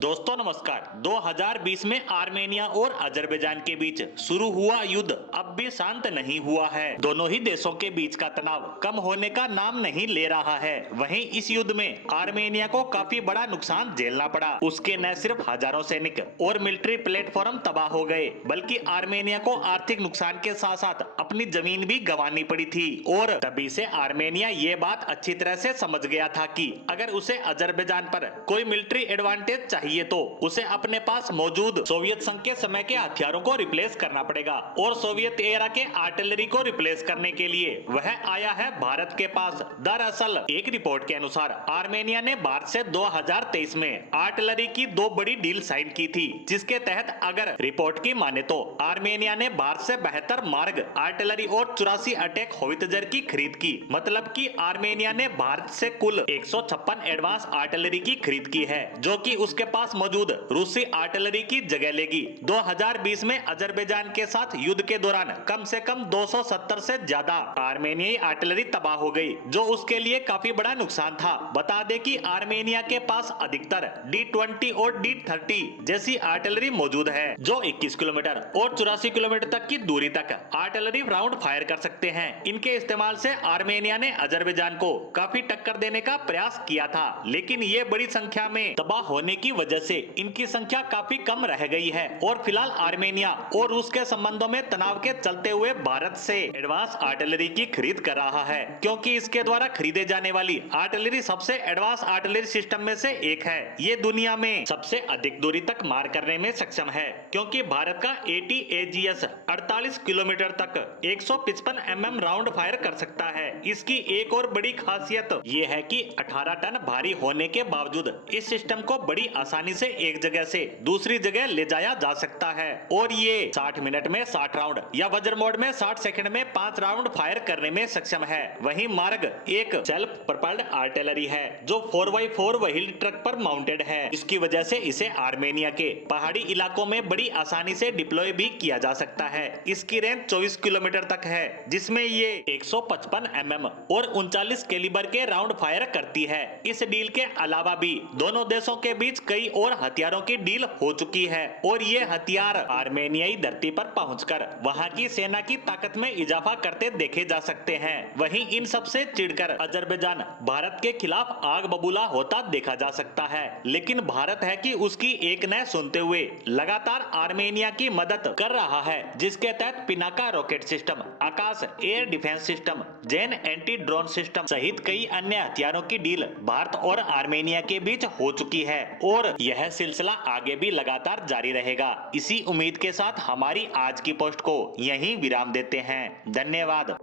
दोस्तों नमस्कार। 2020 में आर्मेनिया और अजरबैजान के बीच शुरू हुआ युद्ध अब भी शांत नहीं हुआ है। दोनों ही देशों के बीच का तनाव कम होने का नाम नहीं ले रहा है। वहीं इस युद्ध में आर्मेनिया को काफी बड़ा नुकसान झेलना पड़ा। उसके न सिर्फ हजारों सैनिक और मिलिट्री प्लेटफॉर्म तबाह हो गए, बल्कि आर्मेनिया को आर्थिक नुकसान के साथ साथ अपनी जमीन भी गंवानी पड़ी थी। और तभी से आर्मेनिया ये बात अच्छी तरह से समझ गया था कि अगर उसे अजरबैजान पर कोई मिलिट्री एडवांटेज चाहिए तो उसे अपने पास मौजूद सोवियत संघ के समय के हथियारों को रिप्लेस करना पड़ेगा। और सोवियत एरा के आर्टिलरी को रिप्लेस करने के लिए वह आया है भारत के पास। दरअसल एक रिपोर्ट के अनुसार आर्मेनिया ने भारत से 2023 में आर्टिलरी की 2 बड़ी डील साइन की थी, जिसके तहत अगर रिपोर्ट की माने तो आर्मेनिया ने भारत से 72 मार्ग आर्टिलरी और 84 अटैक होवित्जर की खरीद की। मतलब कि आर्मेनिया ने भारत से कुल 156 एडवांस आर्टिलरी की खरीद की है, जो कि उसके पास मौजूद रूसी आर्टिलरी की जगह लेगी। 2020 में अजरबैजान के साथ युद्ध के दौरान कम से कम 270 से ज्यादा आर्मेनियाई आर्टिलरी तबाह हो गई, जो उसके लिए काफी बड़ा नुकसान था। बता दें कि आर्मेनिया के पास अधिकतर D-20 और D-30 जैसी आर्टिलरी मौजूद है, जो 21 किलोमीटर और 84 किलोमीटर तक की दूरी तक आर्टिलरी राउंड फायर कर सकते हैं। इनके इस्तेमाल से आर्मेनिया ने अजरबैजान को काफी टक्कर देने का प्रयास किया था, लेकिन ये बड़ी संख्या में तबाह होने की वजह से इनकी संख्या काफी कम रह गई है। और फिलहाल आर्मेनिया और रूस के संबंधों में तनाव के चलते हुए भारत से एडवांस आर्टिलरी की खरीद कर रहा है, क्योंकि इसके द्वारा खरीदे जाने वाली आर्टिलरी सबसे एडवांस आर्टिलरी सिस्टम में से एक है। ये दुनिया में सबसे अधिक दूरी तक मार करने में सक्षम है, क्योंकि भारत का ATAGS 48 किलोमीटर तक 155 mm राउंड फायर कर सकता है। इसकी एक और बड़ी खासियत ये है कि 18 टन भारी होने के बावजूद इस सिस्टम को बड़ी आसानी से एक जगह से दूसरी जगह ले जाया जा सकता है। और ये 60 मिनट में 60 राउंड या वज्र मोड में 60 सेकंड में 5 राउंड फायर करने में सक्षम है। वहीं मार्ग एक सेल्फ प्रोपेल्ड आर्टिलरी है, जो 4x4 व्हील ट्रक पर माउंटेड है। इसकी वजह से इसे आर्मेनिया के पहाड़ी इलाकों में बड़ी आसानी से डिप्लॉय भी किया जा सकता है। इसकी रेंज 24 किलोमीटर तक है, जिसमें ये 155 mm और 39 कैलिबर के राउंड फायर करती है। इस डील के अलावा भी दोनों देशों के बीच कई और हथियारों की डील हो चुकी है, और ये हथियार आर्मेनियाई धरती पर पहुंचकर वहां की सेना की ताकत में इजाफा करते देखे जा सकते हैं। वहीं इन सबसे चिढ़कर अजरबैजान भारत के खिलाफ आग बबूला होता देखा जा सकता है, लेकिन भारत है कि उसकी एक न सुनते हुए लगातार आर्मेनिया की मदद कर रहा है, जिसके तहत Pinaka rocket system, Akash air defence system, जैन एंटी ड्रोन सिस्टम सहित कई अन्य हथियारों की डील भारत और आर्मेनिया के बीच हो चुकी है। और यह सिलसिला आगे भी लगातार जारी रहेगा। इसी उम्मीद के साथ हमारी आज की पोस्ट को यहीं विराम देते हैं। धन्यवाद।